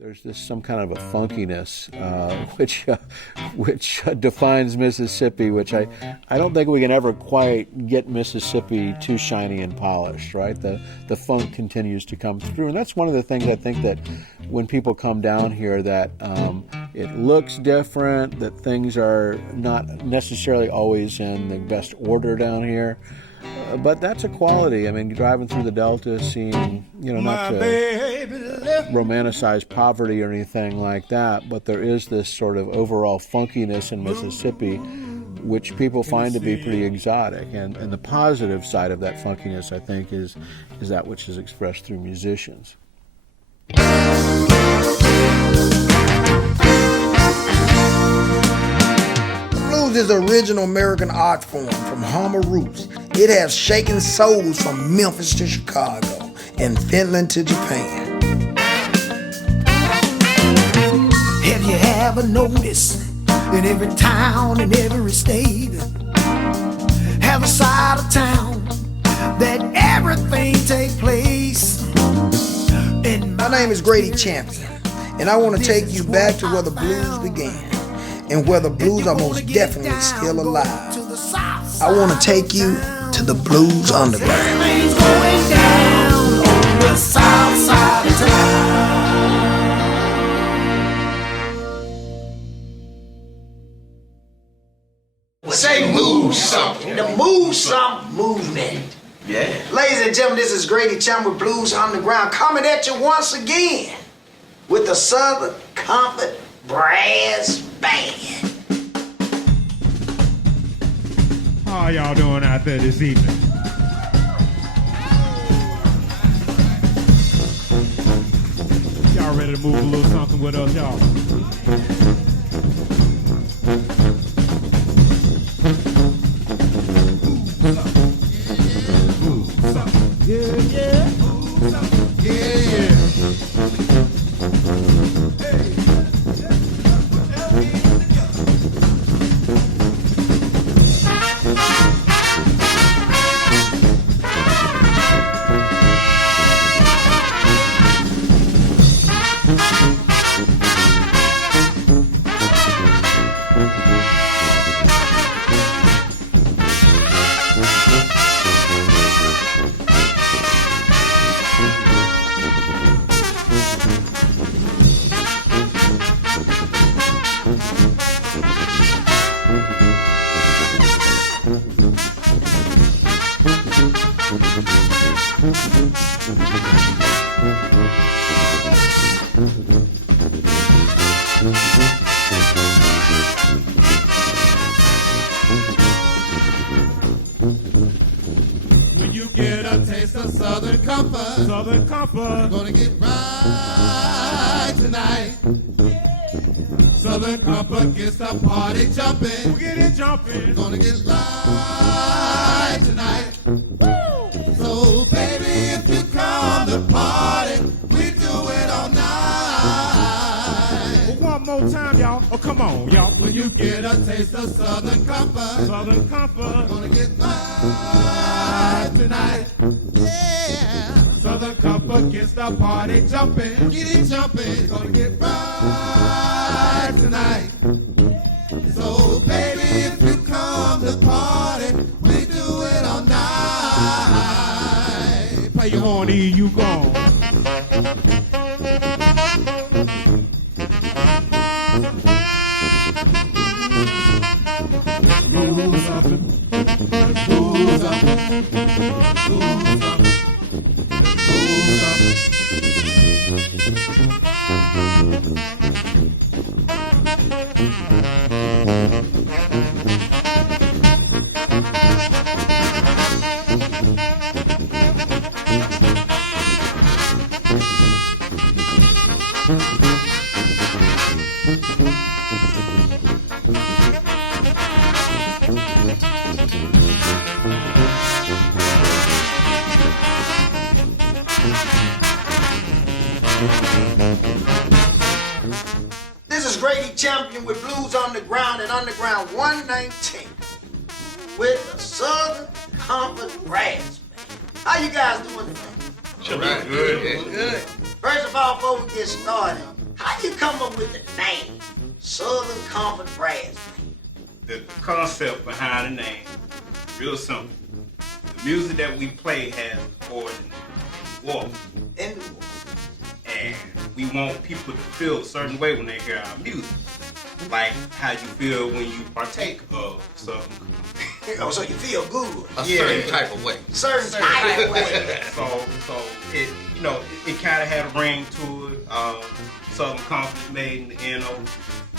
There's this some kind of a funkiness which defines Mississippi, which I don't think we can ever quite get Mississippi too shiny and polished, right? The funk continues to come through, and that's one of the things I think that when people come down here that it looks different, that things are not necessarily always in the best order down here. But that's a quality. I mean, driving through the Delta, seeing, not to romanticize poverty or anything like that, but there is this sort of overall funkiness in Mississippi, which people find to be pretty exotic. And the positive side of that funkiness, I think, is that which is expressed through musicians. Blues is the original American art form from humble roots. It has shaken souls from Memphis to Chicago and Finland to Japan. Have you ever noticed in every town, in every state, have a side of town that everything take place? My name is Grady Champion, and I want to take you back to where the blues began and where the blues are most definitely still alive. I want to take you to the Blues Underground. Everything's going down on the south side of town. Say move something. The move something movement. Yeah. Ladies and gentlemen, this is Grady Champion with Blues Underground coming at you once again with the Southern Komfort Brass Band. How y'all doing out there this evening? Y'all ready to move a little something with us, y'all? Move something. Yeah, yeah. Move something. Yeah, yeah. When you get a taste of Southern Komfort, Southern Komfort, gonna get right tonight. Southern Komfort gets the party jumping. we'll get it jumping. Gonna get right tonight. So baby, if you come to party, we do it all night. One more time, y'all. Oh, come on, y'all. When you get a taste of Southern Komfort, Southern Komfort, gonna get right tonight. Yeah. Southern Komfort gets the party jumping. Get it jumping. Gonna get right tonight. So baby, if you come to party, we do it all night. play your horn, E, you gone. Move something. Move something. Move something. This is Grady Champion with Blues Underground and Underground 119 with the Southern Komfort Brass Band. How you guys doing today? Right. Good. First of all, before we get started, How you come up with the name Southern Komfort Brass Band? The concept behind the name, real simple. The music that we play has chords and walk, And and we want people to feel a certain way when they hear our music, like how you feel when you partake of Southern Komfort. oh, so you feel good. A certain type of way. Certain type of way. So it, you know, it kind of had a ring to it. Southern Komfort is made in the NO,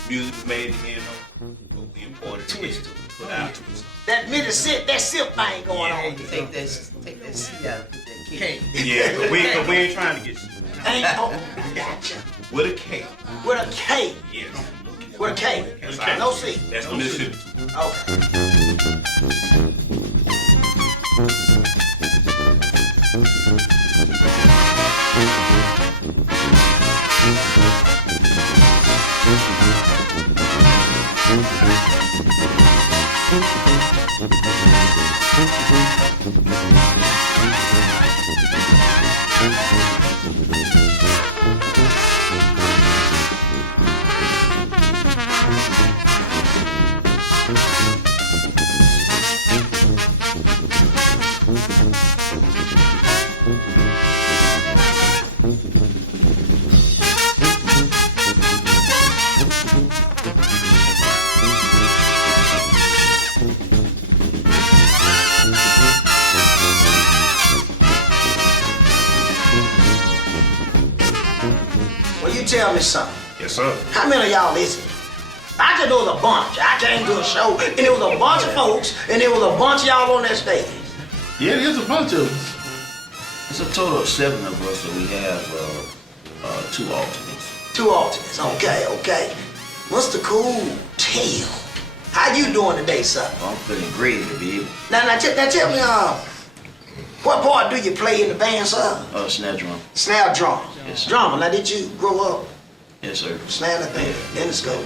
music is made in the NO, but we imported twist to it, put out twist. That Mississippi, that sip thing going on. Take that C out and put that K. Yeah, but we ain't trying to get shit. Ain't oh, gotcha. With a K. With a K. Yes. With a K. That's No C. That's the Mississippi. Okay. Well, you tell me something. Yes, sir. How many of y'all listen? I just know it was a bunch. I came to a show, and it was a bunch of folks, and there was a bunch of y'all on that stage. Yeah, there's a bunch of us. It's a total of 7 of us, and we have 2 alternates. 2 alternates. Okay. Mr. Cool Tail. How you doing today, son? I'm feeling great, baby. Now tell me, what part do you play in the band, sir? Snare drum. Snare drum. Yes, sir. Drummer. Now, did you grow up Yes, sir. snare that thing? Yeah. In the school.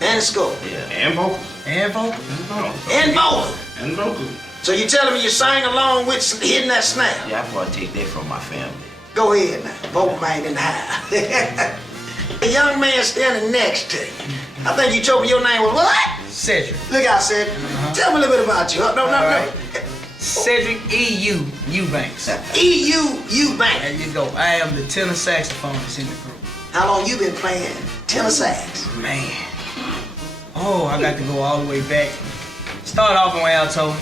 And school. Yeah. And vocals. And vocal. And vocal. And vocals. So you telling me you sang along with hitting that snare? Yeah, I probably take that from my family. Go ahead now. Vocal man in the house. The young man standing next to you. I think you told me your name was what? Cedric. Look out, Cedric. Tell me a little bit about you. No. right. Cedric E.U. Eubanks. E.U. Eubanks. There you go. I am the tenor saxophonist in the group. How long you been playing tenor sax? Man. Oh, I got to go all the way back. Started off in alto,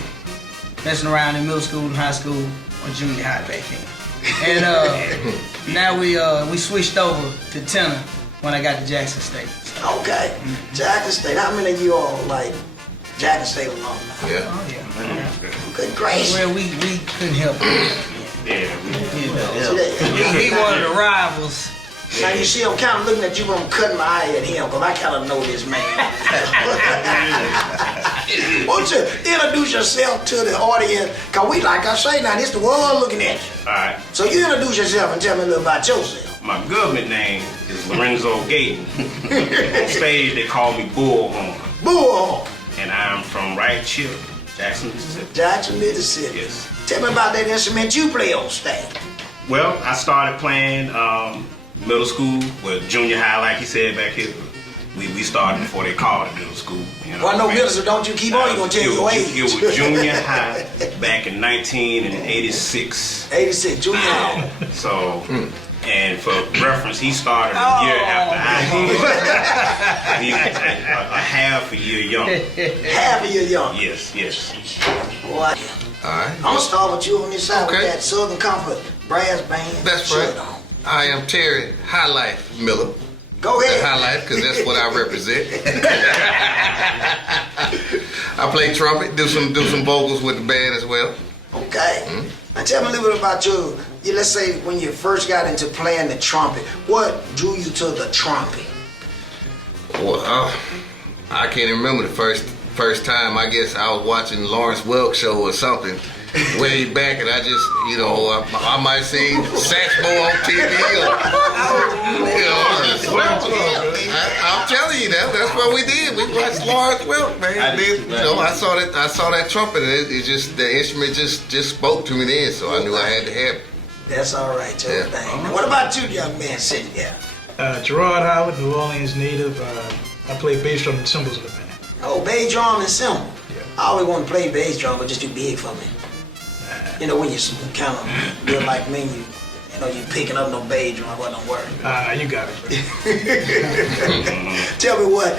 messing around in middle school and high school, or junior high back then. And now we switched over to tenor when I got to Jackson State. Okay. Jackson State. How many of you all like Jackson State alumni? Yeah. Oh yeah. Good gracious. Well, we couldn't help it. Yeah. You know, he one of the rivals. Now you see, I'm kind of looking at you, but I'm cutting my eye at him because I kind of know this man. Won't you introduce yourself to the audience? Because we, like I say now, this the world looking at you. All right. So you introduce yourself and tell me a little about yourself. My government name is Lorenzo Gayton. On stage, they call me Bullhorn. Bullhorn. And I'm from right here, Jackson, Mississippi. Jackson, Mississippi. Yes. Tell me about that instrument you play on stage. Well, I started playing middle school, well, junior high, like you said back here. We started before they called it middle school. You know, Well, no middle, so don't you keep on, you're going to tell your age. It was junior high back in 1986. 86, junior high. So, and for reference, he started a year after I did. He was a half a year younger. Half a year young. Yes. Boy, All right. I'm going to start with you on this side Okay. with that Southern Komfort brass band. That's shirt right. on. I am Terry High Life Miller. Go ahead. High Life, because that's what I represent. I play trumpet, do some vocals with the band as well. Okay. Now tell me a little bit about you. Let's say when you first got into playing the trumpet, what drew you to the trumpet? Well, I can't even remember the first time. I guess I was watching Lawrence Welk show or something way back, and I just, I might see Saxmo on TV. I'm telling you that's what we did. We watched Lawrence Welk, man. I saw that trumpet, and it just the instrument just spoke to me then, so I knew I had to have it. That's all right, your Yeah. thing. What about you, young man sitting here? Gerard Howard, New Orleans native. I play bass drum and cymbals in the band. Oh, bass drum and cymbal. Yeah. I always want to play bass drum, but just too big for me. You know, when you're kind of built like me, you know, you picking up no bass drum, it don't work. You got it. Tell me what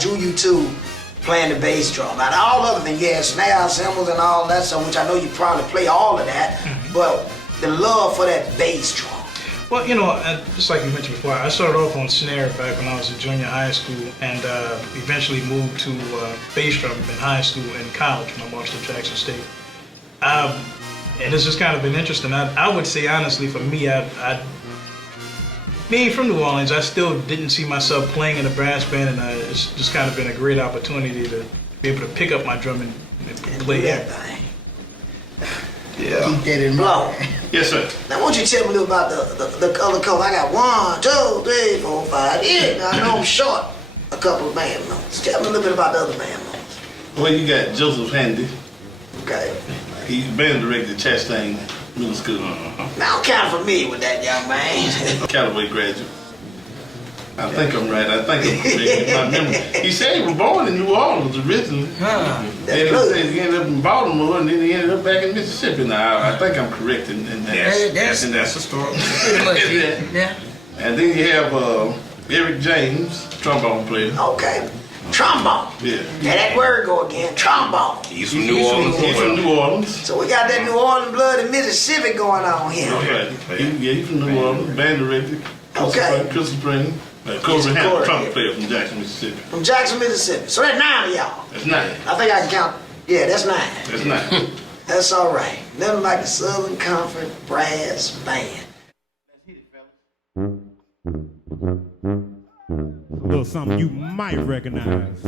drew you to playing the bass drum? Out of all other things, you had snare, cymbals, and all that stuff, which I know you probably play all of that, but the love for that bass drum. Well, you know, just like you mentioned before, I started off on snare back when I was in junior high school, and eventually moved to bass drum in high school and college when I marched at Jackson State. And it's just kind of been interesting. I would say honestly, for me, being from New Orleans, I still didn't see myself playing in a brass band, and it's just kind of been a great opportunity to be able to pick up my drum and play that that. thing. Yeah. Keep that in Blow. mind. Yes, sir. Now, why don't you tell me a little about the color code? I got 1, 2, 3, 4, 5. Yeah, I know I'm short a couple of band notes. Tell me a little bit about the other band notes. Well, you got Joseph Handy. Okay. He's band director at Chastain Middle School. Now, I'm kind of familiar with that young man. Callaway graduate. I think I'm right. I think I'm correct in my memory. He said he was born in New Orleans originally. Then he said he ended up in Baltimore, and then he ended up back in Mississippi. Now, I think I'm correct in that. That's in the story. Pretty much, yeah. And then you have Eric James, trombone player. Okay. Trombone. Yeah. There that word go again. Trombone. He's from New Orleans. He's from New Orleans. So we got that New Orleans blood in Mississippi going on here. Right. He's from New Orleans. Band director. Okay. Crystal Spring. Corey Hampton, trumpet player from Jackson, Mississippi. From Jackson, Mississippi. So that's 9 of y'all. That's 9. I think I can count. Yeah, that's 9. That's 9. That's all right. Nothing like the Southern Komfort Brass Band. A little something you might recognize.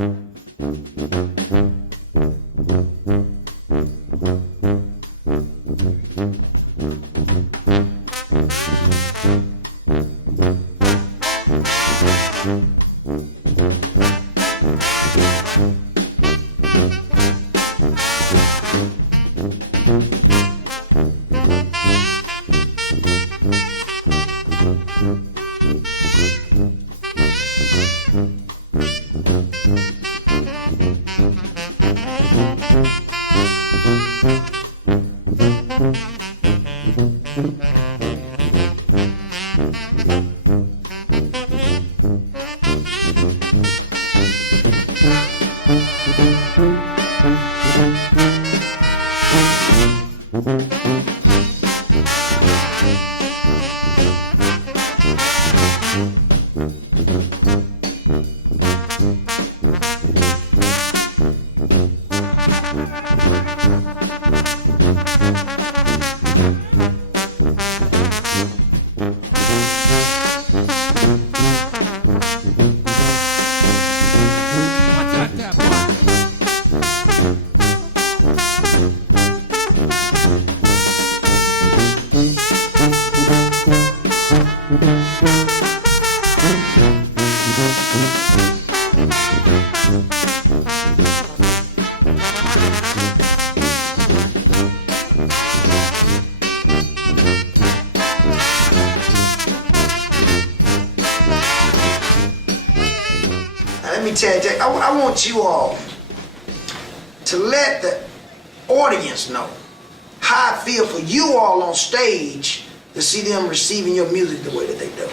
Let me tell you, I want you all to let the audience know how I feel for you all on stage to see them receiving your music the way that they do.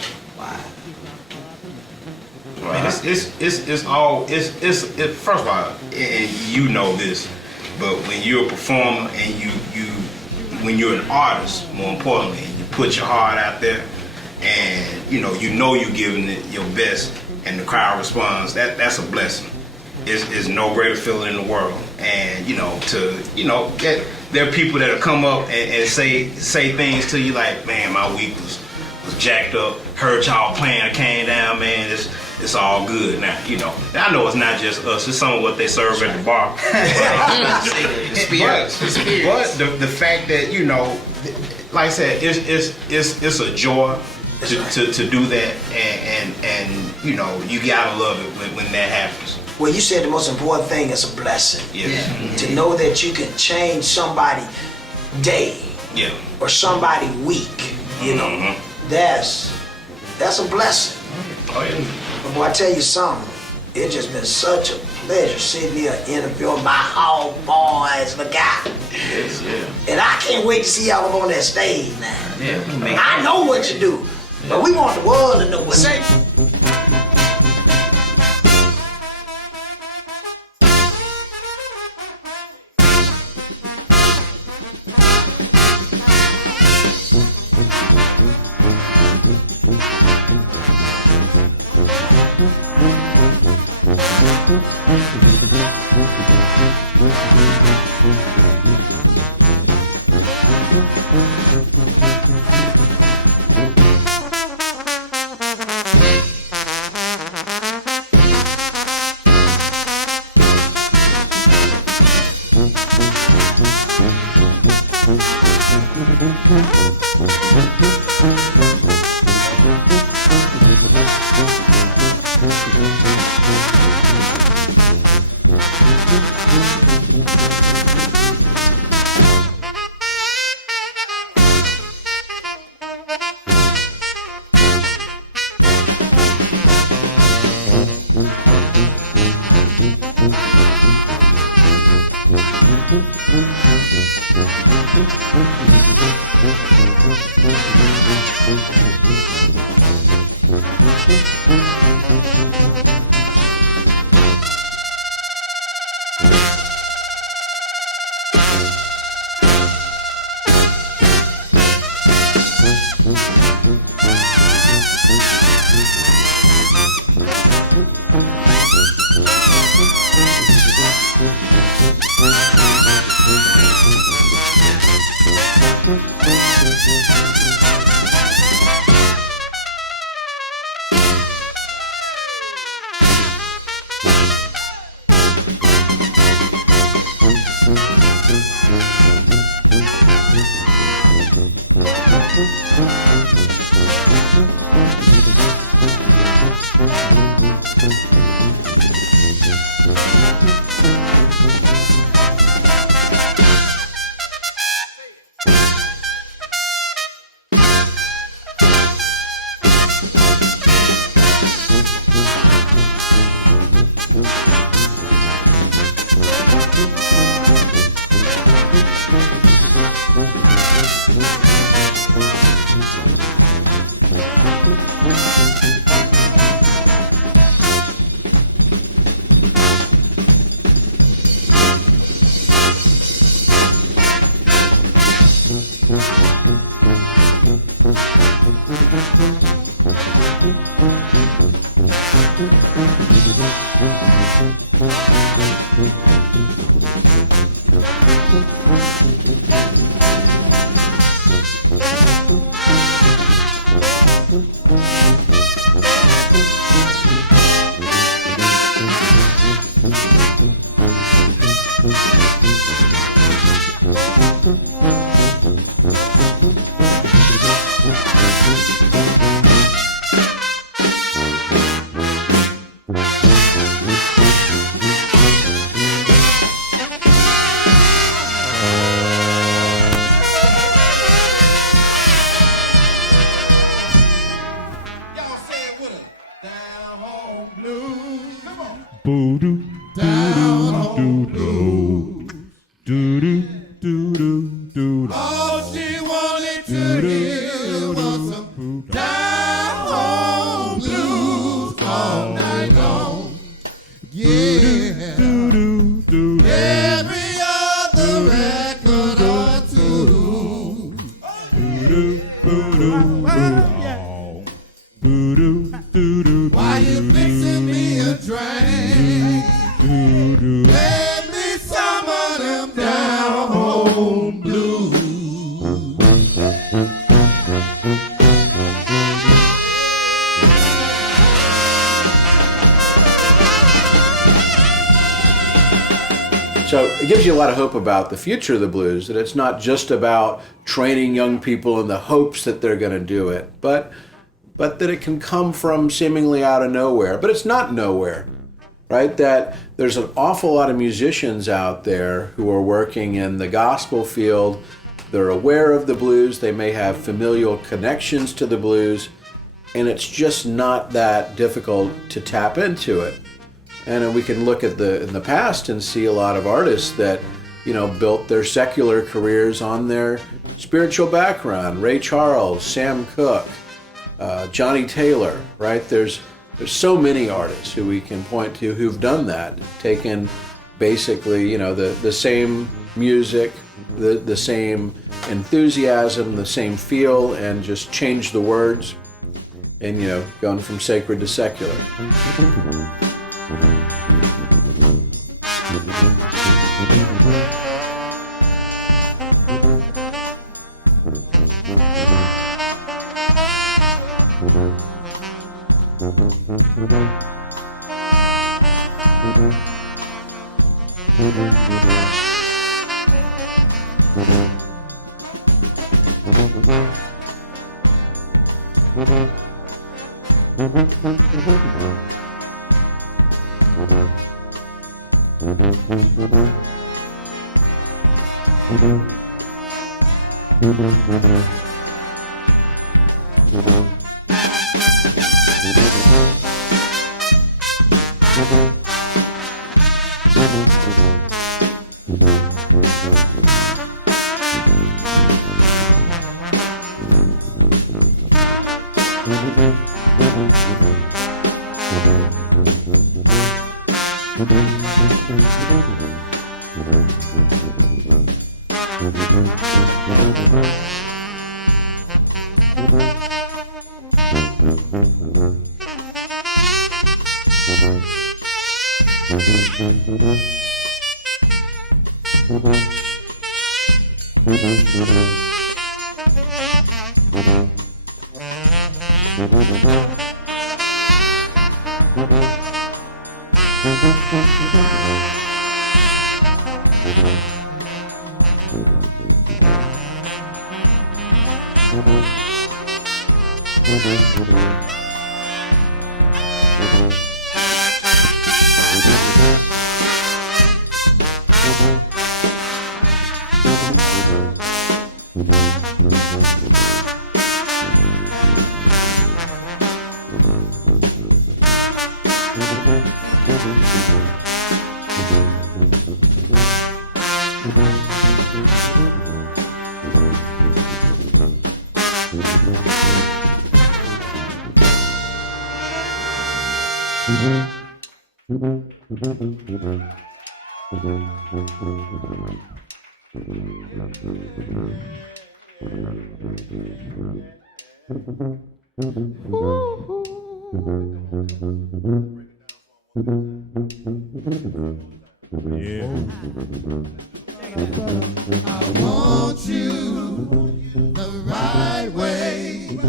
Man, it's all first of all, and you know this, but when you're a performer and when you're an artist, more importantly, and you put your heart out there, and you know you're giving it your best, and the crowd responds, that's a blessing. It's no greater feeling in the world. And there are people that'll come up and say things to you like, man, my week was jacked up. Heard y'all playing, I came down, man. It's all good now. I know it's not just us. It's some of what they serve at the bar. But the fact that like I said, it's a joy to do that, and you gotta love it when that happens. Well, you said the most important thing is a blessing. Yes. Yeah. To know that you can change somebody's day, yeah, or somebody's week. That's That's a blessing. Oh, yeah. But boy, I tell you something, it's just been such a pleasure sitting here interviewing my hog boys, the guy. Yes, yeah. And I can't wait to see y'all up on that stage now. Yeah, we make I know what you do, but we want the world to know what you do. Boo-doo, doo-doo, doo-doo, doo-doo, doo-doo. All she wanted to hear was some down home blues all night long. Yeah. Doo-doo, doo-doo. Every other record or two. Boo-doo, boo-doo, boo-doo. Boo-doo, doo-doo, Why you fixing me a drink? doo-doo. Play me some of them down home blues. So it gives you a lot of hope about the future of the blues, that it's not just about training young people in the hopes that they're going to do it, but that it can come from seemingly out of nowhere. But it's not nowhere, right? That there's an awful lot of musicians out there who are working in the gospel field. They're aware of the blues. They may have familial connections to the blues, and it's just not that difficult to tap into it. And then we can look at in the past and see a lot of artists that, you know, built their secular careers on their spiritual background. Ray Charles, Sam Cooke, Johnny Taylor, right? There's so many artists who we can point to who've done that, taken basically, you know, the same music, the same enthusiasm, the same feel, and just changed the words, and, you know, gone from sacred to secular. I want you the right way.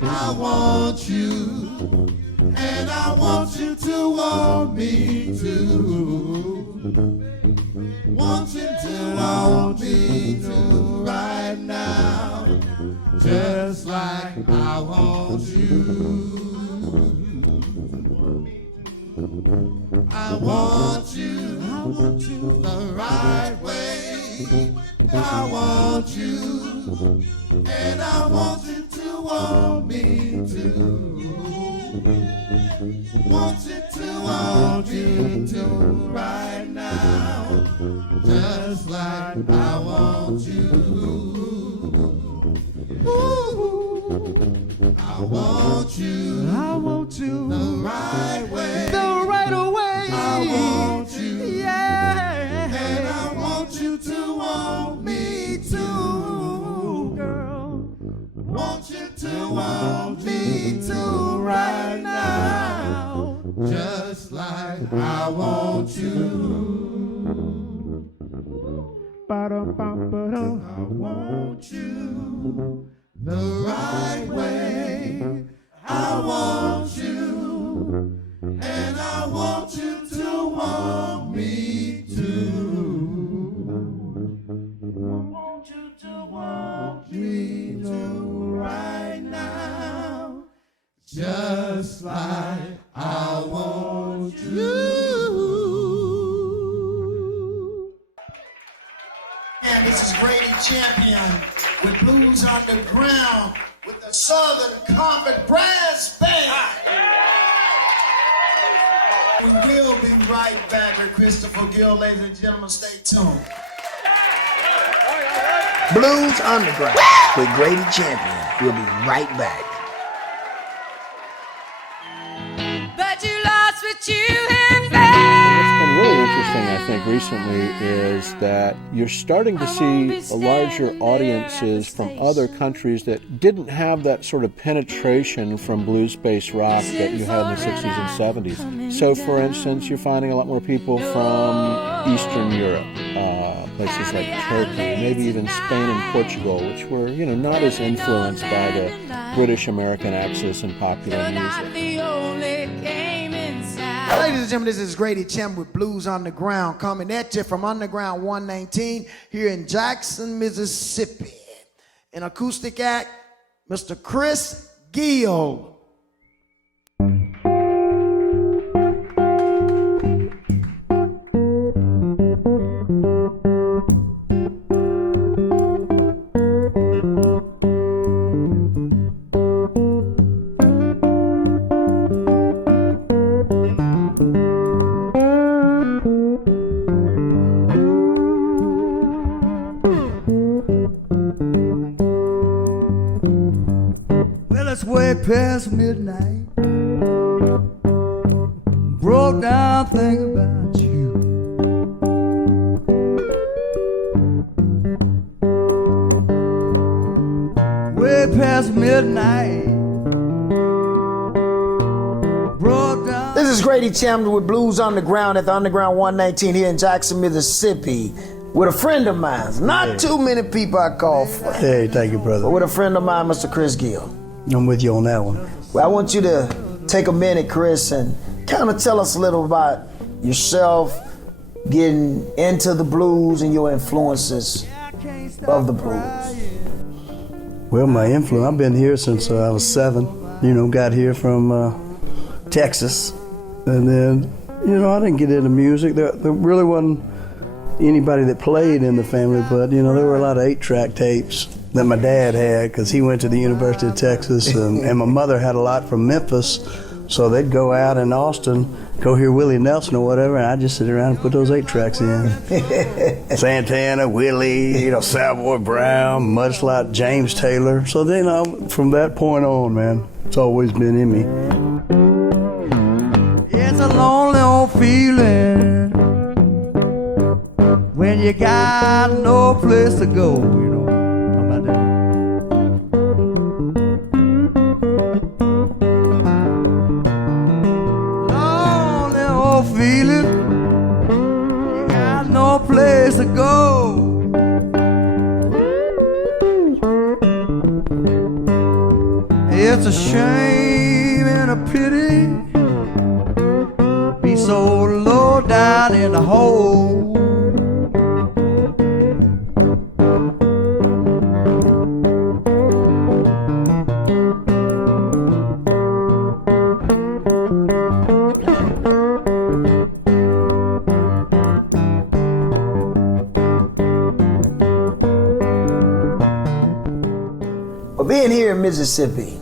I want you, and I want you to want me too. Want you to want me too right now, just like I want you. I want you the right way. I want you, and I want you to want me too. Want you to want you to right now, just like I want you. Ooh, I want you the right way. I want you, yeah, and I want you to want me too, girl. Want you to want me too right now, just like I want you. I want you the right way. I want you, and I want you to want me too. Want you to want me too right now, just like I want you. And this is Grady Champion with Blues on the Ground with the Southern Komfort Brass Band. We'll be right back with Christopher Gill, ladies and gentlemen. Stay tuned. Blues Underground with Grady Champion. We'll be right back. But you lost what you have What's been really interesting, I think, recently is that you're starting to see larger audiences from other countries that didn't have that sort of penetration from blues-based rock that you had in the 60s and 70s. So, for instance, you're finding a lot more people from Eastern Europe, places like Turkey, maybe even Spain and Portugal, which were, not as influenced by the British-American axis in popular music. Ladies and gentlemen, this is Grady Champion with Blues Underground, coming at you from Underground 119 here in Jackson, Mississippi. An acoustic act, Mr. Chris Gill. Way past midnight, broke down thinking about you. Way past midnight, broke down. This is Grady Champion with Blues Underground at the Underground 119 here in Jackson, Mississippi, with a friend of mine. Not too many people I call friends. Hey, thank you, brother. But with a friend of mine, Mr. Chris Gill. I'm with you on that one. Well, I want you to take a minute, Chris, and kind of tell us a little about yourself, getting into the blues and your influences of the blues. Well, my influence, I've been here since I was 7. Got here from Texas. And then, I didn't get into music. There really wasn't anybody that played in the family, but, there were a lot of 8-track tapes that my dad had because he went to the University of Texas, and my mother had a lot from Memphis, so they'd go out in Austin, go hear Willie Nelson or whatever, and I'd just sit around and put those 8-tracks in. Santana, Willie, Savoy Brown, Mudslide, James Taylor. So then, from that point on, man, it's always been in me. It's a lonely old feeling when you got no place to go, feeling you got no place to go. It's a shame and a pity be so low down in the hole. Being here in Mississippi,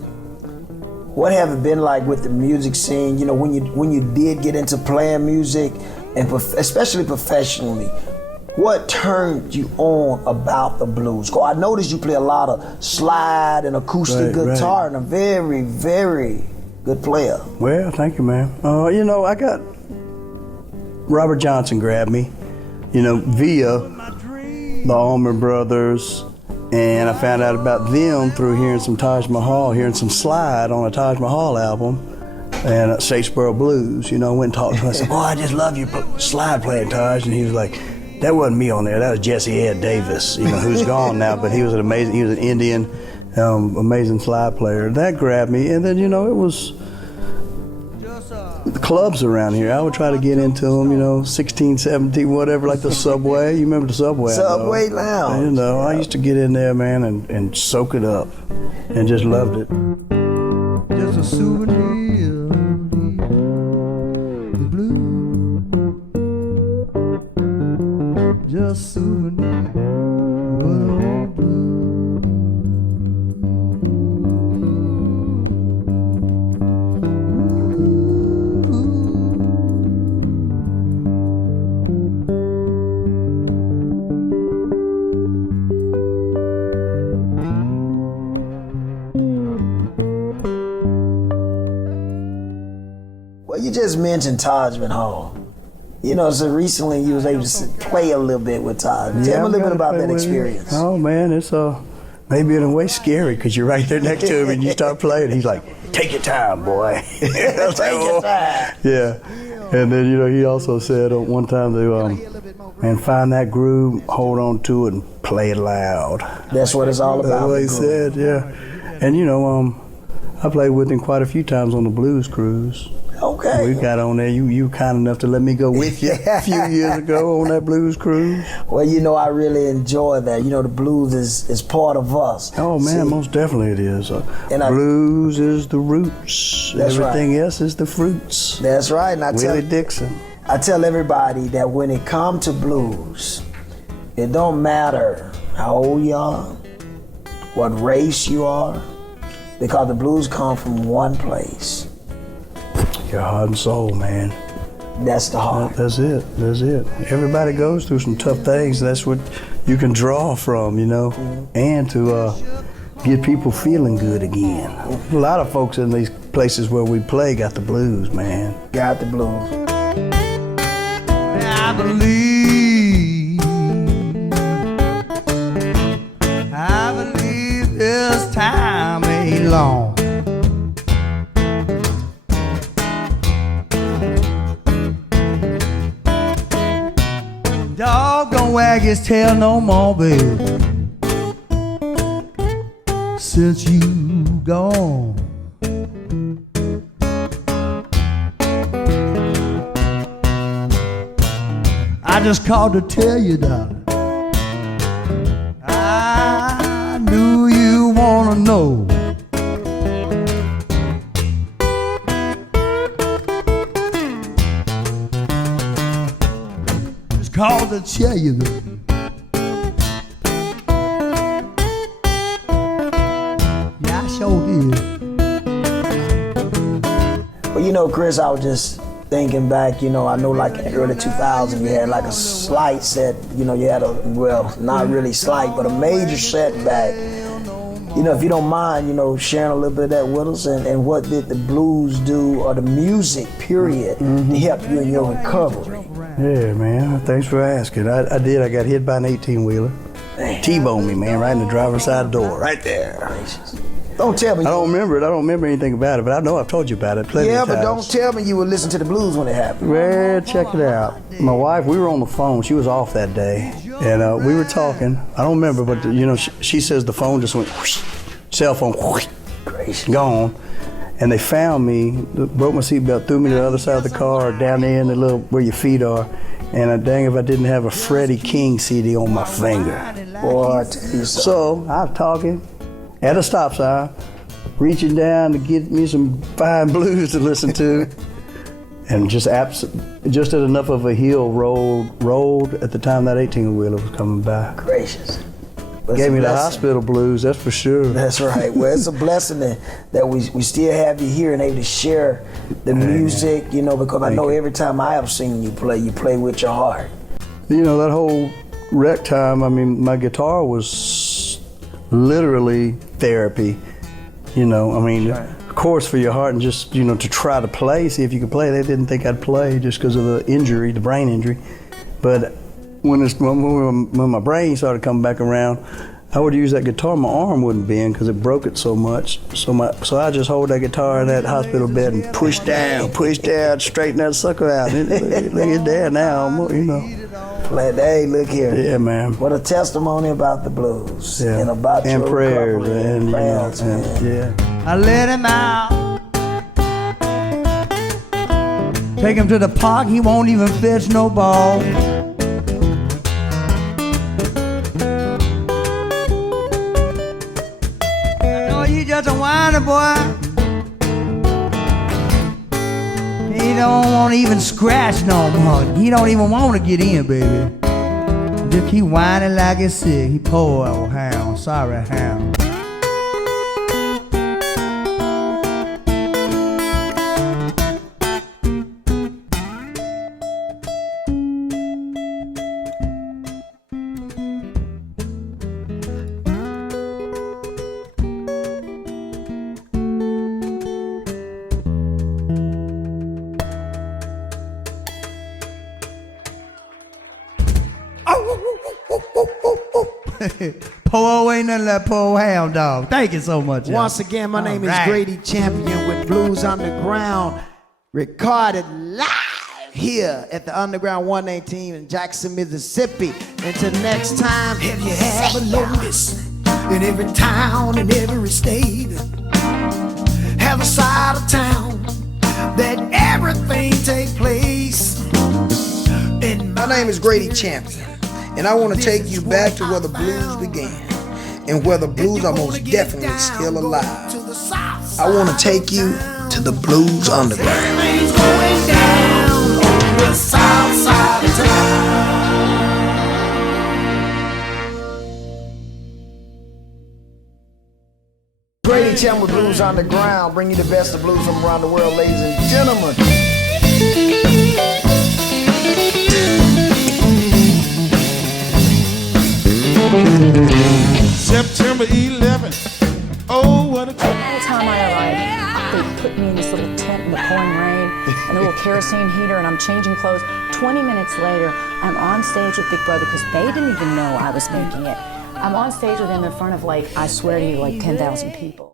what have it been like with the music scene? When you did get into playing music, and especially professionally, what turned you on about the blues? I noticed you play a lot of slide and acoustic guitar, and a very, very good player. Well, thank you, man. I got Robert Johnson grabbed me, via the Allman Brothers. And I found out about them through hearing some Taj Mahal, hearing some slide on a Taj Mahal album, and Statesboro Blues. I went and talked to him. I said, "Boy, I just love your slide playing, Taj." And he was like, "That wasn't me on there. That was Jesse Ed Davis, who's gone now, but he was an Indian, amazing slide player." That grabbed me, and then it was the clubs around here. I would try to get into them, 16, 17, whatever, like the Subway. You remember the Subway? Subway Lounge. I used to get in there, man, and soak it up, and just loved it. Just a souvenir of the blues. Just souvenir of the blues. Well, you just mentioned Taj Mahal. You know, so recently you was able to play a little bit with Taj. Tell me a little bit about that experience. Oh man, it's maybe in a way scary because you're right there next to him and you start playing. He's like, "Take your time, boy." Take your time. Yeah, and then he also said one time and find that groove, hold on to it, and play it loud. That's what it's all about. That's what he said. Yeah, and I played with him quite a few times on the Blues Cruise. Okay. We got on there. You kind enough to let me go with you a few years ago on that Blues Cruise. Well, I really enjoy that. The blues is part of us. Oh man, most definitely it is. Blues is the roots. Everything else is the fruits. That's right. And Willie Dixon. I tell everybody that when it comes to blues, it don't matter how old you are, what race you are, because the blues come from one place. Your heart and soul, man. That's the heart. That's it. Everybody goes through some tough things. That's what you can draw from, and to get people feeling good again. A lot of folks in these places where we play got the blues, man. Got the blues. I believe this time ain't long. Dog don't wag his tail no more, baby, since you gone. I just called to tell you, darling, I knew you wanna know. Just called to tell you that. Yeah, I sure did. Well, Chris, I was just thinking back, I know like in the early 2000s you had like a slight set, you had not really slight, but a major setback. If you don't mind, sharing a little bit of that with us and what did the blues do or the music, period, to help you in your recovery? Yeah, man. Thanks for asking. I did. I got hit by an 18-wheeler. T-boned me, man, right in the driver's side door, right there. Don't tell me. I don't remember it. I don't remember anything about it, but I know I've told you about it plenty of times. Yeah, but don't tell me you would listen to the blues when it happened. Well, check it out. My wife, we were on the phone. She was off that day, and we were talking. I don't remember, but she says the phone just went whoosh, cell phone whoosh, gone, and they found me, broke my seatbelt, threw me to the other side of the car, down there in the little where your feet are, and dang if I didn't have a Freddie King CD on my finger. Boy, I tell you so I'm talking at a stop sign, reaching down to get me some fine blues to listen to, and just at enough of a hill rolled at the time that 18-wheeler was coming by. Gracious. Gave me the hospital blues, that's for sure. That's right. Well, it's a blessing that we still have you here and able to share the music, because I know every time I have seen you play with your heart. That whole wreck time, my guitar was literally therapy. Of course for your heart and just, to try to play, see if you could play. They didn't think I'd play just because of the injury, the brain injury. But when my brain started coming back around, I would use that guitar, my arm wouldn't bend because it broke it so much. So I just hold that guitar in that hospital bed and push down, straighten that sucker out. Look at there now, Hey, look here. Yeah, man. What a testimony about the blues. Yeah. And about and your prayers recovery and prayers, man. yeah. I let him out. Take him to the park, he won't even fetch no ball. I know you just a whiner, boy. He don't want to even scratch no more. He don't even want to get in, baby. Just keep whining like he's sick. He poor old hound, sorry hound. Po ain't nothing like po hound dog. Thank you so much. y'all. Once again, my name is All right. Grady Champion with Blues Underground, recorded live here at the Underground 118 in Jackson, Mississippi. Until next time, Have you ever noticed in every town, in every state, have a side of town that everything take place? My name is Grady Champion, and I want to take you back to where the blues began and where the blues are most definitely still alive. I want to take you to the Blues Underground. Things going down on the south side of town. Grady Champion with Blues Underground, bring you the best of blues from around the world, ladies and gentlemen. September 11th. Oh, what a By the time I arrived, they put me in this little tent in the pouring rain and a little kerosene heater, and I'm changing clothes. 20 minutes later, I'm on stage with Big Brother because they didn't even know I was making it. I'm on stage with them in front of, like, I swear to you, like 10,000 people.